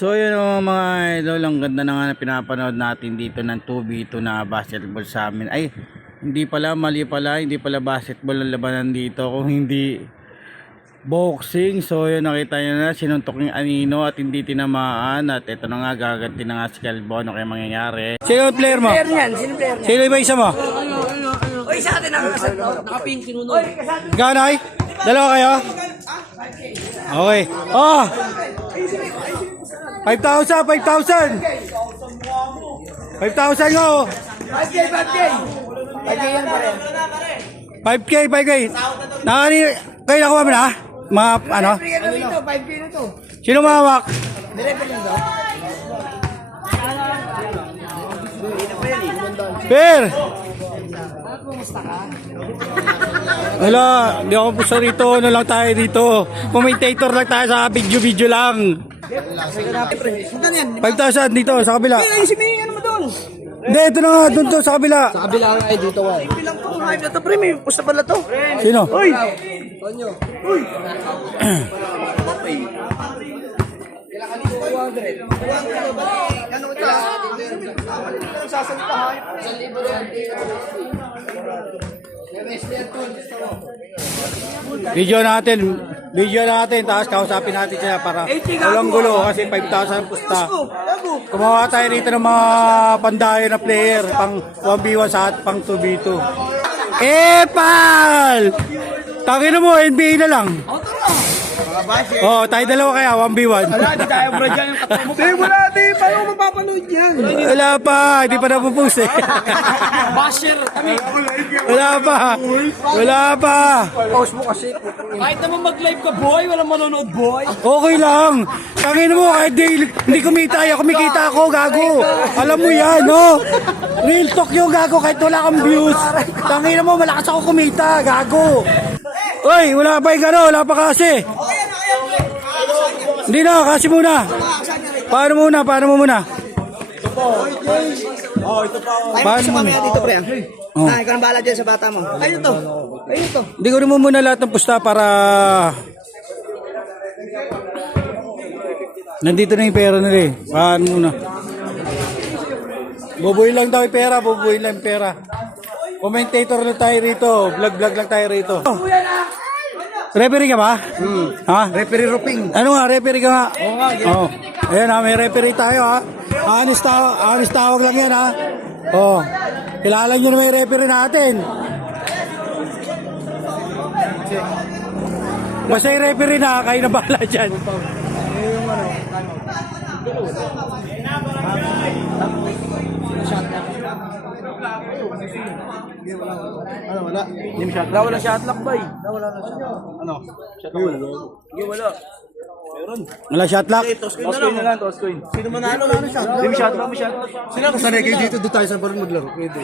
So yun o mga idol, ang ganda na nga na pinapanood natin dito ng 2v2 na basketball sa amin. Ay, hindi pala, mali pala, hindi pala basketball ang labanan dito kung hindi boxing. So yun, nakita nyo na, sinuntok yung anino at hindi tinamaan. At ito na nga, gaganti na nga si Calvo. Ano kaya mangyayari? Sino yung player mo? Player niyan, sino player niyan? Sino ba isa mo? O isa atin nakakasal to. Nakapink sinunod. Ganay? Dalawa kayo? Okay. Oh! 5,000! 5,000 ngo! 5K, 5K! 5K yan pa rin. 5K, 5K. Nakani, kayo nakuha mo na? Mga ano? Ano ito? 5K na to. Sino mahawak? Diretso lang daw. Per! Kumusta ka? Wala, hindi ako puso rito. Ano lang tayo dito? Commentator lang tayo sa video-video lang. 5,000 dito sa kabila. Ay, si May, ano mo doon? Hindi, ito na nga, doon to sa kabila. Sa kabila nga ay dito ka. Bilang tong hype na to, pre. May pusta pala to. Sino? Uy! Tonyo. Uy! Video natin, tapos kausapin natin siya para walang gulo kasi 5,000 pusta. Kumawa tayo rito ng mga pandayo na player, pang 1v1 sa at pang 2v2. Epal! Tangina mo, NBA na lang. Oh, tayo dalawa kaya, 1v1. Wala, di tayo bro dyan yung katamo. Di, wala, di. Paano mapapanood yan? Wala pa, hindi pa napupost eh. Basher kami. Wala pa. Post mo kasi. Kahit naman mag-live ka, boy. Walang manonood, boy. Okay lang. Tangin mo, kahit hindi kumikita ako, gago. Alam mo yan, no? Real talk yung gago, kahit wala kang views. Tangin mo, malakas ako kumita, gago. Uy, wala pa yung gano, wala pa kasi. Hindi na, kasi muna. Paano mo muna? Paano mo mamaya dito, pre? Ikaw nang bahala dyan sa bata mo. Ayun to. Hindi ko rin mo muna lahat ng pusta para nandito na yung pera nila eh. Paano muna? Bubuhin lang daw yung pera, Commentator lang tayo rito. Vlog lang tayo rito. Referee ka ba? Ha? Referee Ruping. Ano nga, referee ka nga? Oo nga, Oo. Ayan ha, may referee tayo ha. Honest tawag lang yan ha. Oh. Kilala nyo na may referee natin. Basta yung referee na, kayo na bahala dyan. Wala. Wala shot lock, boy. Wala na shot. Ano? Shot lock wala. Wala. Meron. Wala shot lock. Toss coin na lang, toss coin. Sino manalo? Wala shot lock. Hindi shot lock, shot lock. Sino Sanay kayo dito, doon tayo sa balon maglaro. Pwede.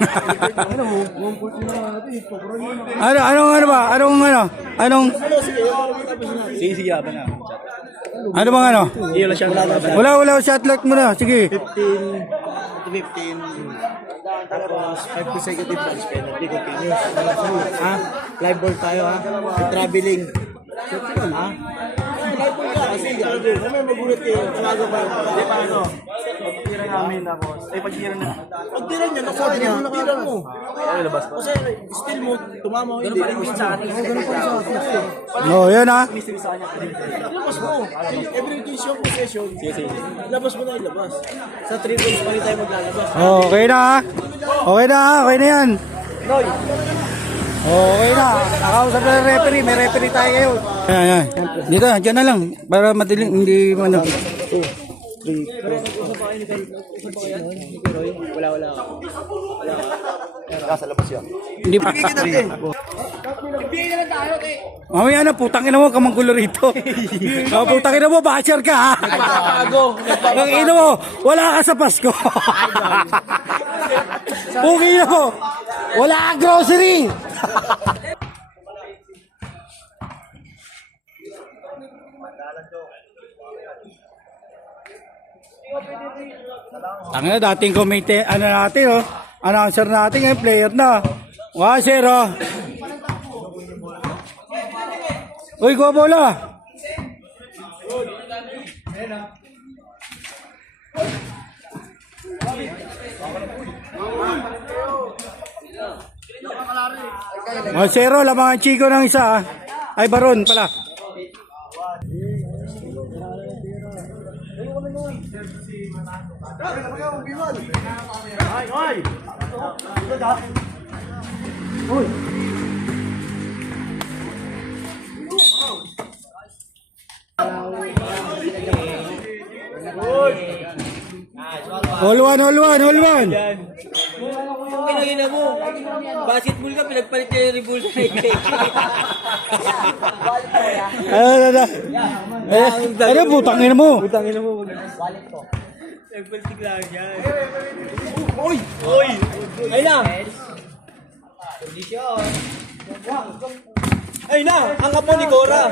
Anong Sige, yaban na. ano bang ano? Wala shot lock. Wala shot lock mo na. Sige. 15. Tapos 5 consecutive points penalty continuous. Ha? Live ball tayo ha. Traveling. Ha? Live ball ka kasi may magulat kayo. Talaga pa. Hindi pa ano. Pagtira namin tapos. Pagtira na. Pagtira niya, nakuha niya. Tira mo. Ay, labas pa. Kasi still mo, tumama o hindi. Ganun pa rin sa atin. Ganun pa rin sa atin. Oh, yan ha. Labas mo. Every case yung possession. Labas mo na ilabas. Sa 3 points pa rin tayo maglalabas. Okay na ha. Okay na yan. Okay na. Nakausap na ng referee. May referee tayo ngayon. Ayan. Dito, dyan na lang. Para madiling, hindi ano. Wala. Nasa labas yan. Hindi pa. Mamaya na, putang ina mo, kamanggulo rito. Putang ina mo, basher ka ha. Ang ina mo, wala ka sa Pasko. Pugi na mo, wala ka grocery. Tangina, dating komite, ano natin oh. Announcer natin ngayon, player na. 1-0. Uy, go bola. Oh, zero, lamangan Chico ng isa. Ay, Baron pala. All one, all one, all one. Pinagina mo. Basketball ka, pinagpalit niya yung rebull sa Ano, butangin mo. Putangin mo. Nagpaltik lang yan. Uy! Uy! Ay na! Ay na! Ang kapo ni Cora!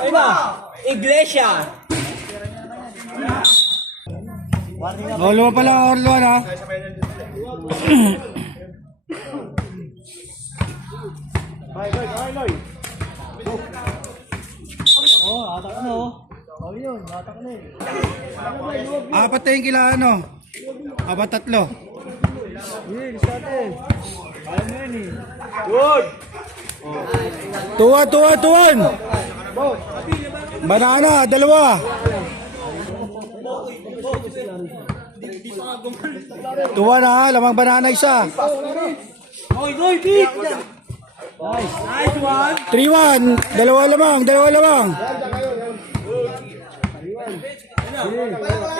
Ay na! Iglesia! All one pala, all one ha. Apat na yung kila ano? Apat tatlo. Good! Tuwan, tuwan, tuwan. Banana, dalawa. Tuwan ha, lamang banana isa. Okay, go, Pete! Nice! Nice one! 3-1, dalawa lamang, dalawa lamang.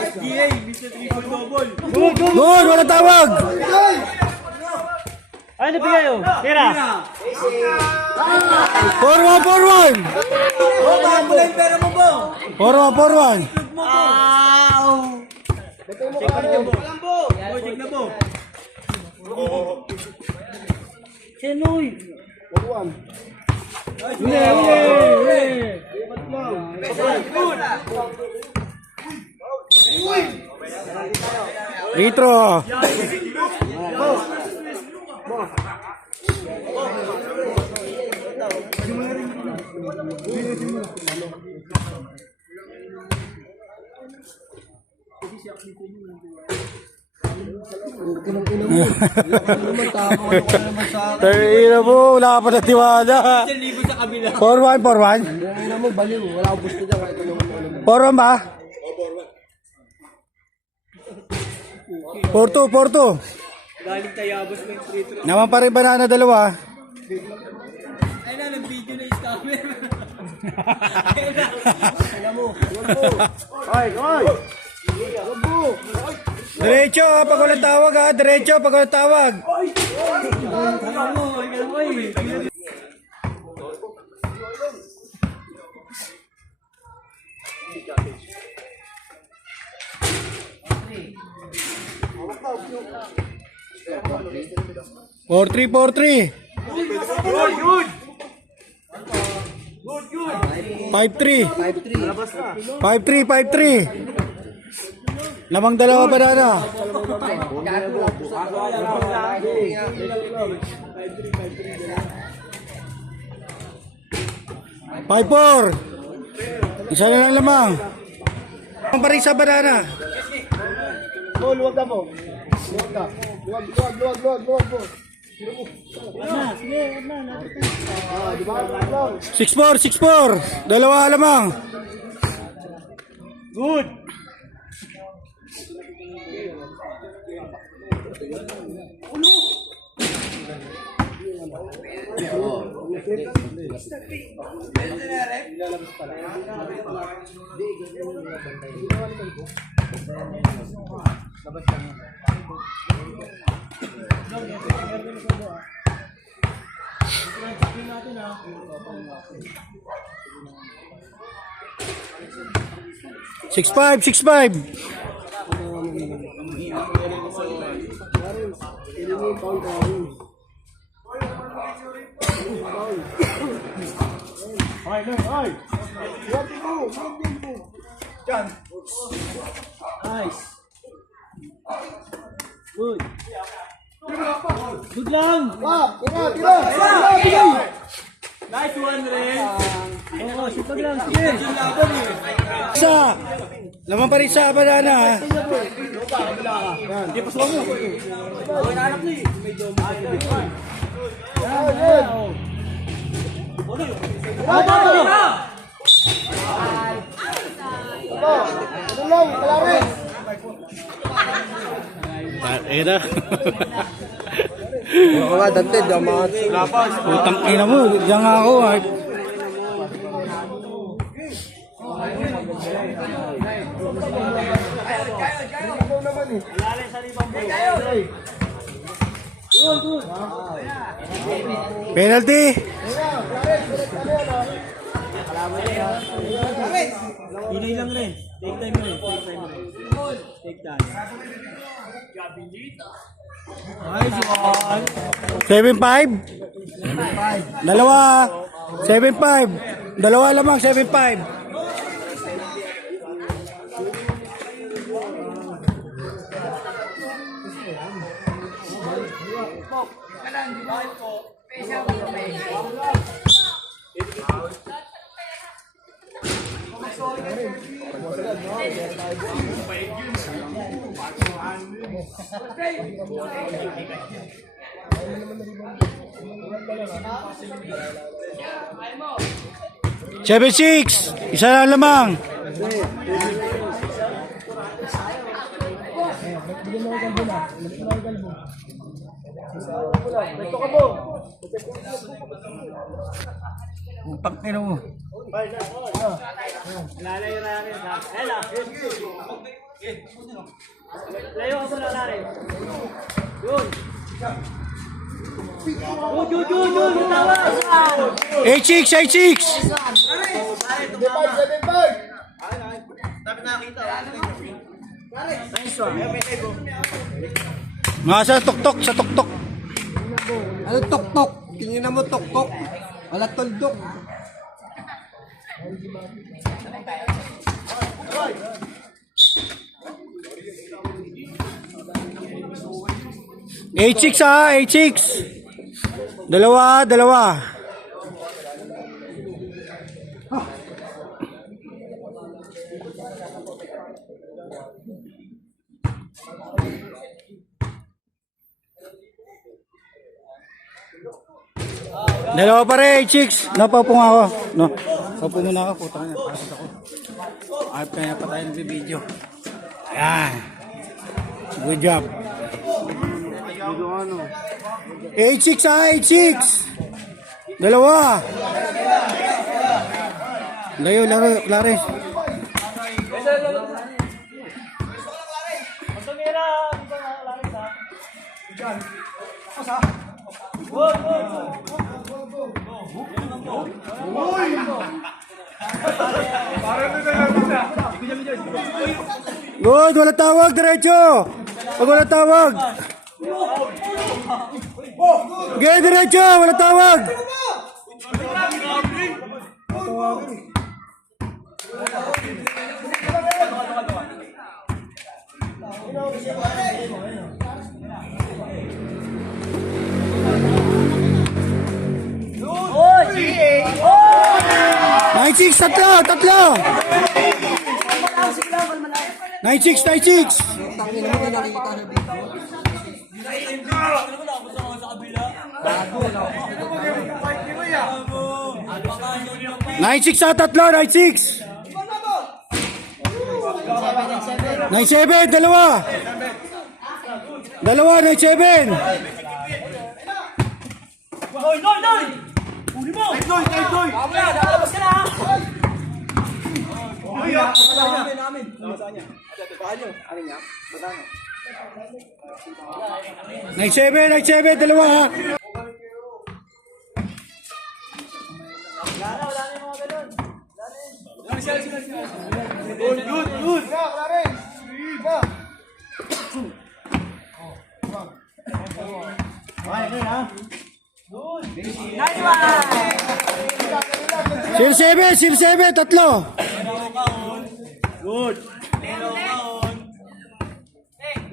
SGA, Mr. Triple Double! Good, wala tawag. Ano bigay yun? Tira! 4-1, 4-1. Oh, bakit mo lang yung pera mo ba? 4-1, 4-1. Ow! Check na mo. Oh, check na mo. Senoy! Retro. Tangina mo, wala ka pa na tiwala. 1,000 sa kabila. 4-1, 4-1. Ano mo, baliw. Wala akong gusto dyan. Kahit ano mo. 4-1 ba? 4-2, 4-2. Galing tayabas mo yung free throw. Naman pa rin banana dalawa. Ay na, nag-video na yung scammer. Alam mo. Ay, ay! Diretso, pag walang tawag ha. Diretso, pag walang tawag. Alam mo, alam mo eh. Four three, 4-3. Good, good. 5-3. 5-3, 5-3. Lamang dalawa banana. 5-4. Isa na lang lamang. Ang pa rin sa banana. Mo, luwag na mo. Luwag na. Luwag, luwag, luwag, luwag, luwag, luwag. Di ba? Luwag. 6-4, 6-4. Dalawa lamang. Good. Six five, 6-5. Ay, no, ay! Luwag mo, luwag mo. Diyan. Nice. Good. Good lang. Tira, tira, tira, tira. Nice one, Ren. Oo, sipag lang. Sige. Yung laban eh. Isa. Laman pa rin sa banana ha. Hindi pa suwa mo. Okay na anak niya eh. Medyo makakabit. Eh na. Ako nga, dante, damat. Putang ina mo, diyan nga ako. Ay. Penalty. Hinay lang rin. Take time rin. Take time. 7-5. Dalawa. 7-5. Dalawa lamang 7-5. Seven six, isa lang lamang. Utang ina mo. Lalayo namin ha. Ela. Layo ako na lari. Yun. Yun. Tawa. 8-6, 8-6. Mga sa tuktok, sa tuktok. Ano tok-tok? Tingnan mo tok-tok. Wala tuldok. Eight six ha, 8-6. Dalawa. Dalawa pa rin, 8-6. Napaupo nga ako. No, paupo muna ako. Puta na, pasok ako. Ayop kaya pa tayo nagbibideo. Ayan. Good job. 8-6 ha, 8-6. Dalawa. Layo, Clares. Good, wala tawag, diretso. Pag wala tawag. Okay, diretso, wala tawag. Oy! 9-6, tatlo. 9-6. Nine six sa tatlo, 9-6. 9-7, dalawa, 9-7. Noy! Uli mo! Noy! Lalabas ka na ha! 9-7, dalawa ha. Wala na yung mga ganun. Good! Sil 7, tatlo. Good!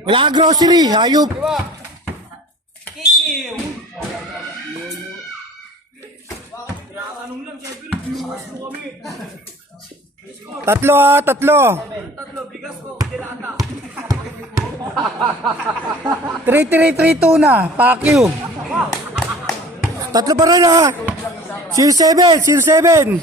Wala kang grocery, hayop. Kikiw! Anong lang, syempre, viewers mo kami. Tatlo ha, tatlo. Tatlo, 3-3-3-2 na. Pacquiao. Tatlo pa rin ha. Seal 7. Seal 7.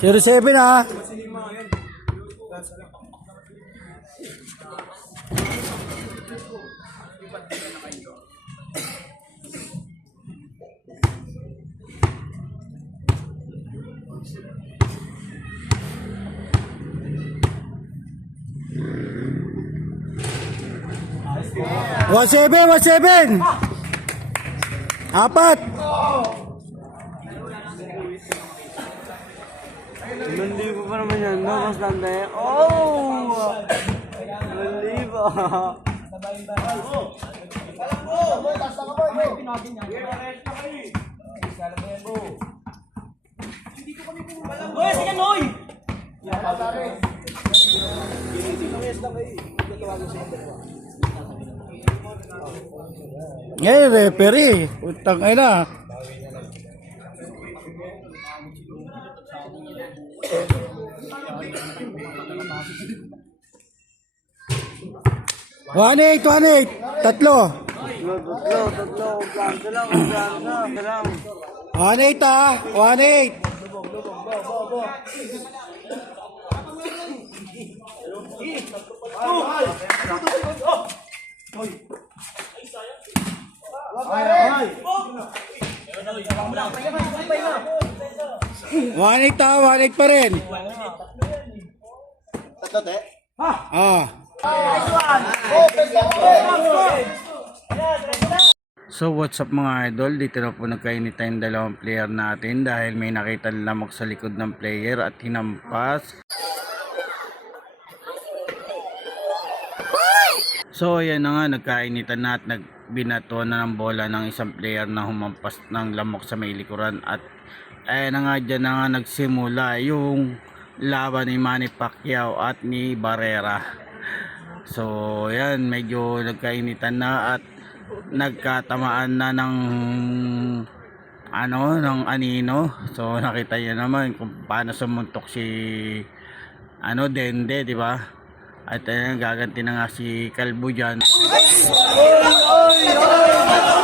Seal 7 ha. One seven. Apat. 1,000 pa naman yan, no? Mas landa yan. Oh! 1,000. Boy, sige, Noy! Referee. Utang ina. One eight. Tatlo. Tatlo. Kumplanta lang. 1-8 ha. 1-8. One eight pa rin. Tatlo, te? Ah. So what's up mga idol, dito na po nagkainitan yung dalawang player natin dahil may nakita lamok sa likod ng player at hinampas. So ayan na nga, nagkainitan na at nagbinato na ng bola ng isang player na humampas ng lamok sa may likuran. At ayan na nga, dyan na nga nagsimula yung laban ni Manny Pacquiao at ni Barrera. So ayan, medyo nagkainitan na at nagkatamaan na ng anino. So nakita niyo naman kung paano sumuntok si Dende, di ba? At ayan, gaganti na nga si Kalbo diyan.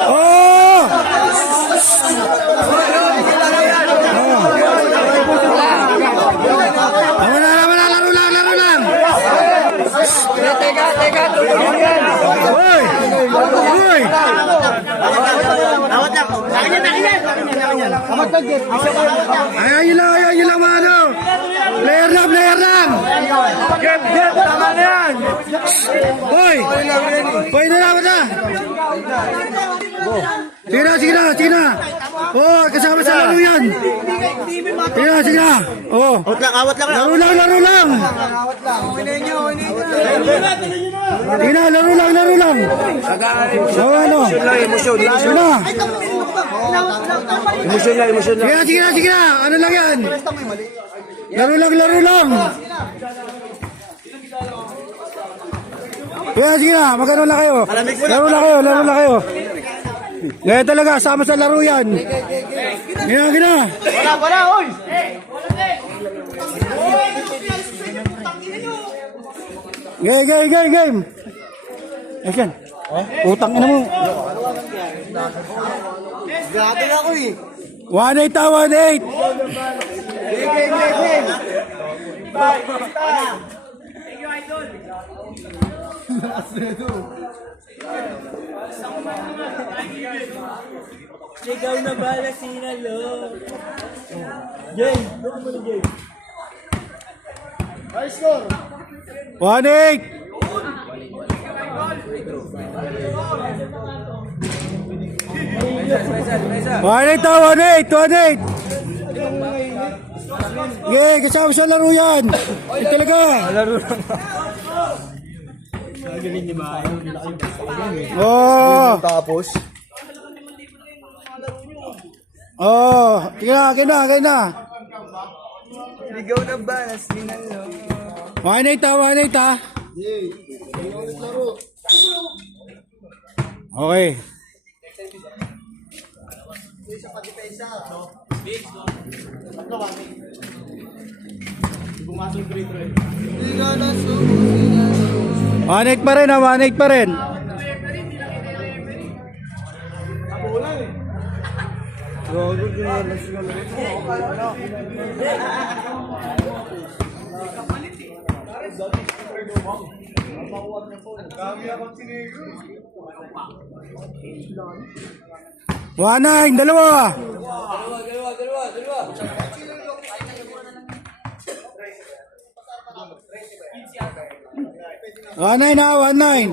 Oh! Laro lang. Teka. Hoy! Ayun lang mano. Player lang. Get, tama na yan! Hoy! Hoy na. Sina. Oh, kasama sa laro yan. Sina. Oh. Awat lang. Laro lang. Sina, laro lang. Oh, ano? Emosyon. Sina. Emosyon lang. Sige. Ano lang yan? Laro lang. Sige na, magano na kayo? Laro na kayo. Gaya talaga, sama sa laro yan. Gina. Wala, oy! Game. Ayan. Utang ina mo. Grabe na ako eh. 1-8. Game. Sigaw na bala sinalo. Game. High score. 1-8. One eight. Okay, kasama sa laro yan. Ito talaga. Laro lang. Oh. Tapos? Oh, kaya na. Ligaw na balas, ninalo. 1-8 ha, 1-8 ha. Okay. Ligaw na sumo. 1-8 pa rin ha, 1-8 pa rin. Gago, ginalas ka lang. Wanay, dalawa. Wanay na, 1-9.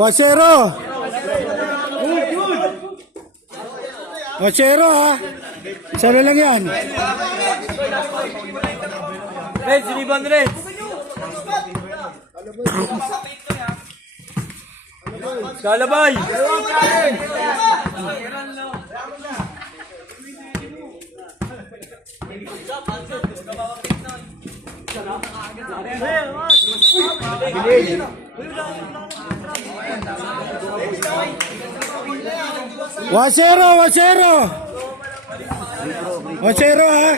Wasero. Wasero ha. Isa na lang yan. Reds, Ribbon Reds. Kalabay. Wasero, wasero. Wasero ha.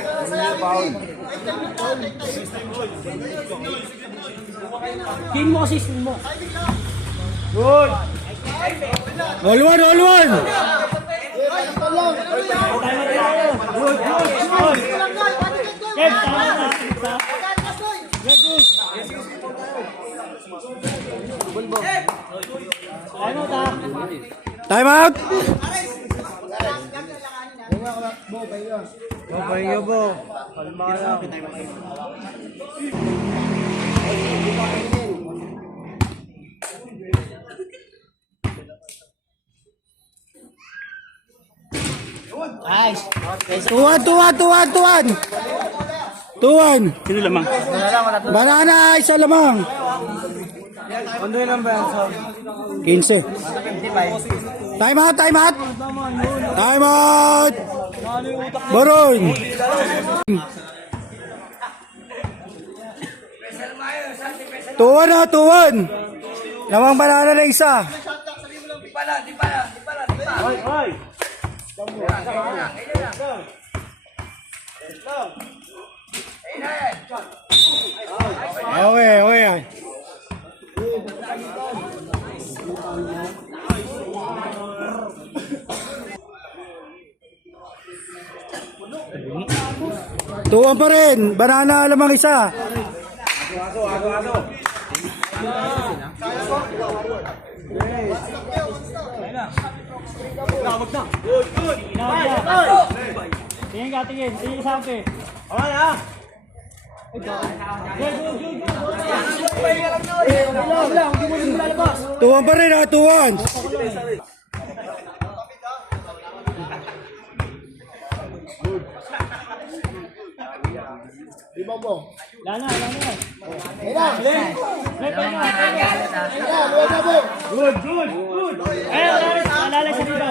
King mo kasi spin mo. All one, all one. Time out. Pahinga po. Kalma ka lang. Nice. 2-1. Sino lamang? Banana, isa lamang. Ano yung number? 15. Time out, time out. Time out. Baron. Tuwan na, tuwan. Lamang banana na isa. Hoy! Okay, okay. Tuwan pa rin. Banana lamang isa. Tingin ka, tingin. Tingin sa akin. Okay ha? Tuwan pa rin ha, tuwan. Lana. Good. Ayun, alalay sa dito.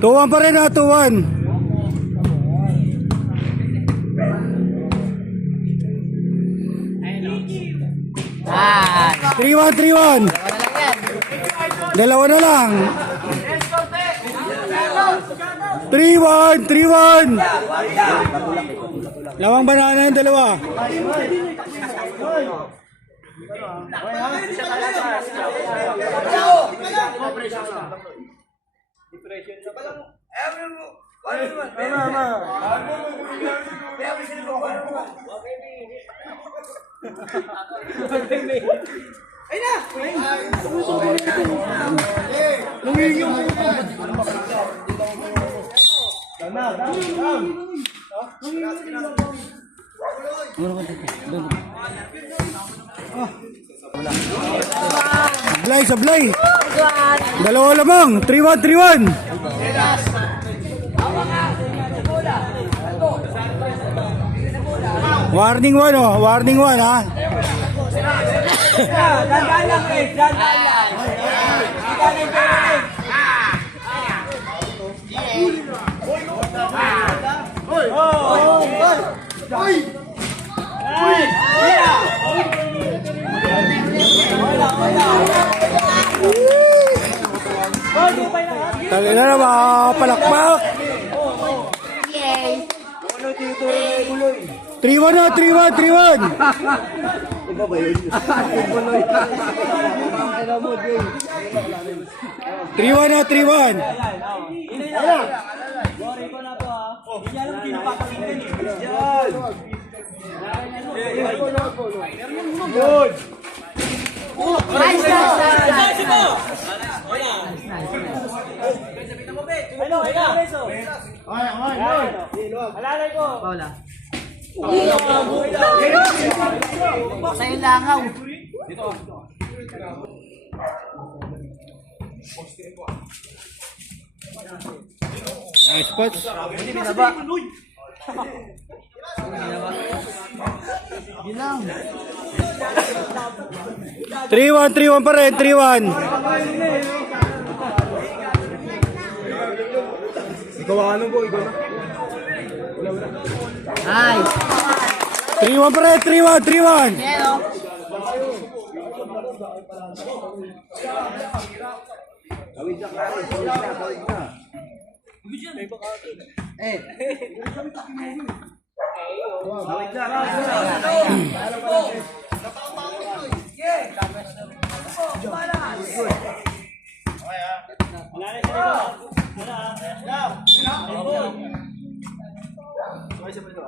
Tuwan pa rin ha, tuwan. Ah. 3-1. Dalawa na lang. 3-1. Lamang banana yung dalawa. Sablay. Dalawa lamang. 3-1. Warning 1 oh. Warning 1 ha. Dandan lang eh. Dandan lang. Kita na yung pera eh. Tangin na naman. Palakpak. 3-1 na. 3-1. Iba ba yun? 3-1 na. 3-1. Sorry ko na to ha. Hindi alam kung pinapakinggan eh. Yan. Good. Nice. Alalay ko. Wala. Sa'yo langaw. Nice spots. Hindi binaba. Bilang. 3-1 pa rin. 3-1. Ikaw ano po? Ikaw na. Nice. 3-1 pa rin. 3-1.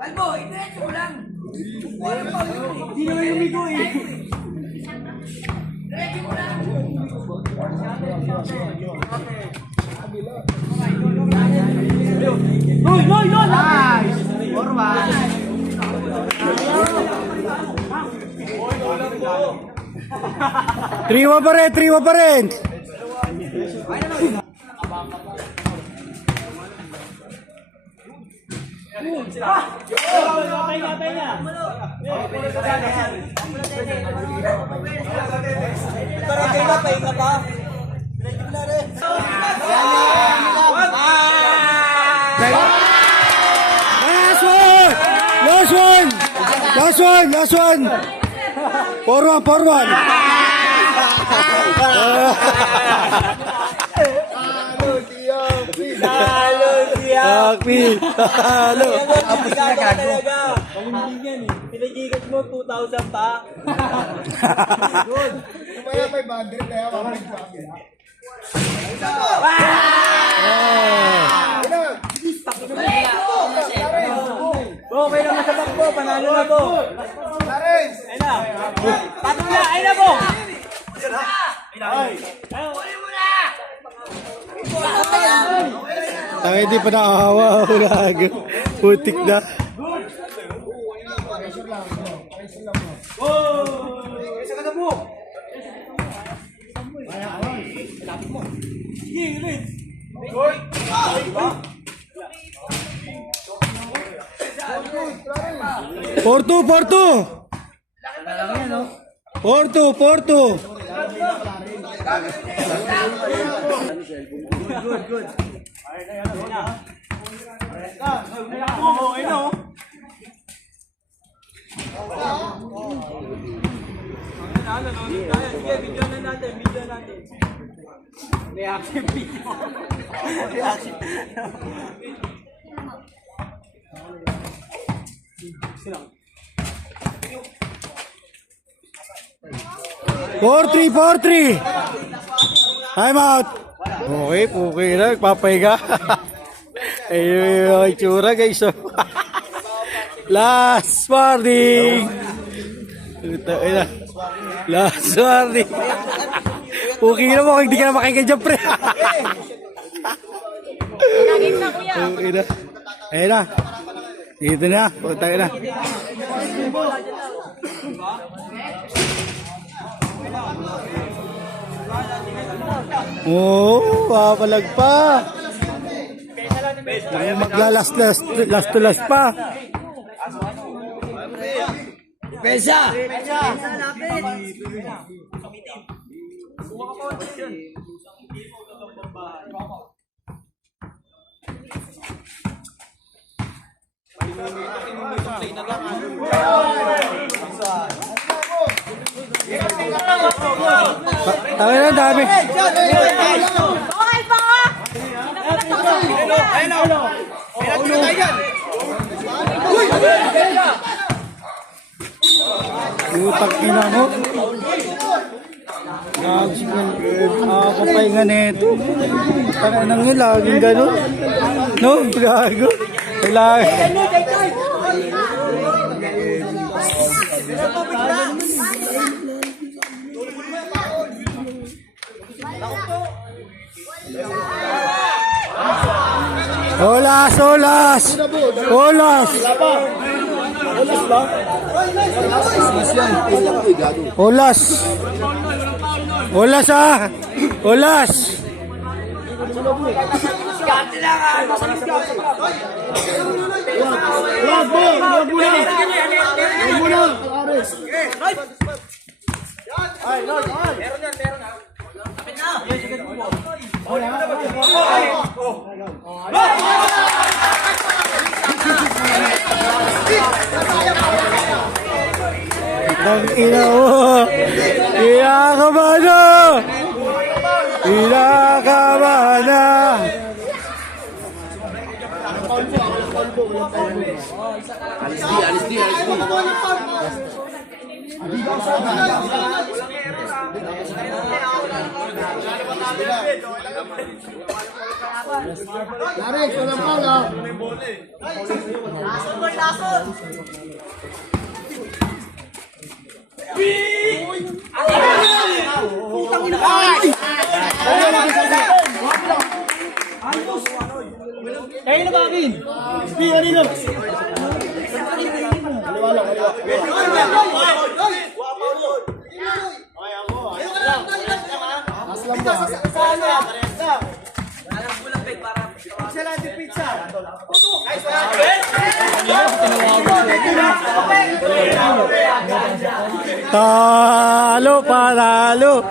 Albo, ito mo lang. Hindi naman lumigo eh. Loy! Nice! Forward! 3-1 pa rin. Pahinga pa. Last one. 4-1. Talo siya. Talo. Aplikado ka talaga. Hindi yan eh. Pinagigat mo 2,000 pa. Good. Kaya may bandit na yan. Okay naman sa bakbo. Panalo na po. Ayun na. Patong na. Ayun na po. Ang hindi pa nakahawa. Putik na. Isa ka na po. Sige, ulit. 4-2. Good. Ayun na. Ayun na. Sige, video na natin. Reaction video. Reaction. 4-3. Time out. Okay na. Papahiga. Ayun yung itsura guys. Last warning. Last warning. Okay na mo. Hindi ka na makikita dyan pre. Ayun na. Dito na, putang ina. Oo, papalag pa. Maglalast last to last pa. Pesa! Tawin na, dami. Okay po! Utang ina mo. Ako pa yung ganito. Parang nang yun, laging ganun. No, gago. Lagi. Olas, olas! Olas! Olas! Olas ah! Olas! Ang ina mo! Iyakabana! Iyakabana! Kayo na ba akin? Hindi, kanino? Talo, panalo.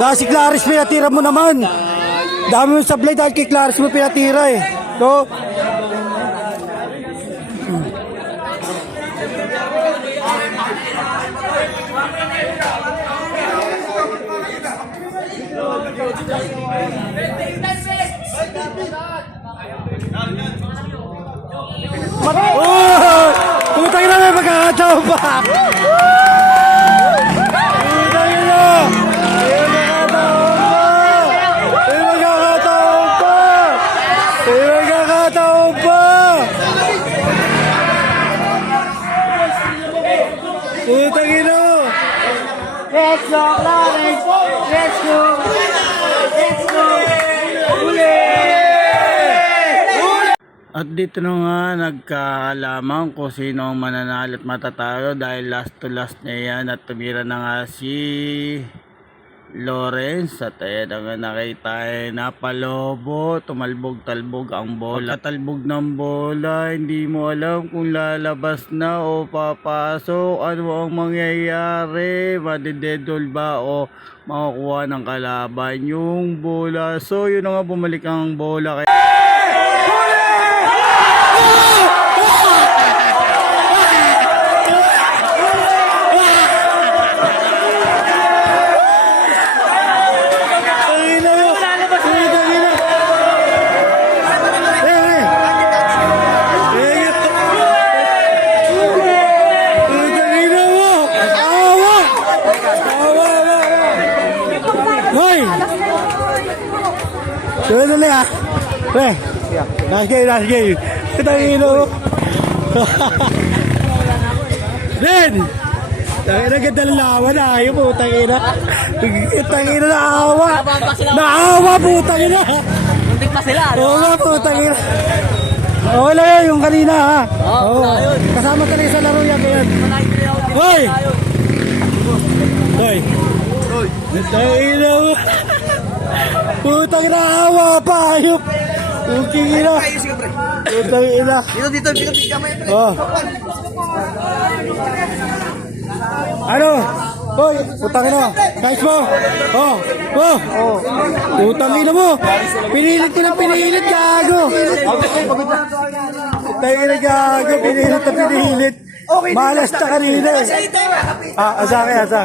Dahil si Clarice pinatira mo naman. Dami mo sablay dahil kay Clarice mo pinatira eh. No? Oh! Putang ina, may magkakataon pa! Putang ina! May magkakataon pa! May magkakataon pa! Putang ina! Let's go, Lawrence! Let's go! Let's go! At dito na nga nagkaalaman kung sino ang mananalo at matatalo dahil last to last na yan at tumira na nga si Lawrence at ayan na nga nakita napalobo, tumalbog-talbog ang bola. Talbog ng bola, hindi mo alam kung lalabas na o papasok, ano ang mangyayari, madidedol ba o makukuha ng kalaban yung bola. So yun na nga, bumalik ang bola kay Sulit ulit ha. Pre. Last game. Tangin mo. Ren. Tangin na ganda ng lawa na. Ayaw po. Tangin na. Tangin na naawa. Naawa po. Tangin na. Muntik pa sila. Oo nga po. Tangin na. Okay lang yun, yung kanina ha. Oo. Kasama talaga sa laro yan. Kaya. Hoy! Hoy! Tangina mo. Putang ina, awa pa, ayop. Putang ina. Putang ina. Dito, kamay. Oh. Ano? Hoy, putang ina. Guys mo. Oh. Oh. Putang ina mo. Pinilit ko ng pinilit, gago. Putang ina, gago. Pinilit na pinilit. Malas na kanina eh. Asa.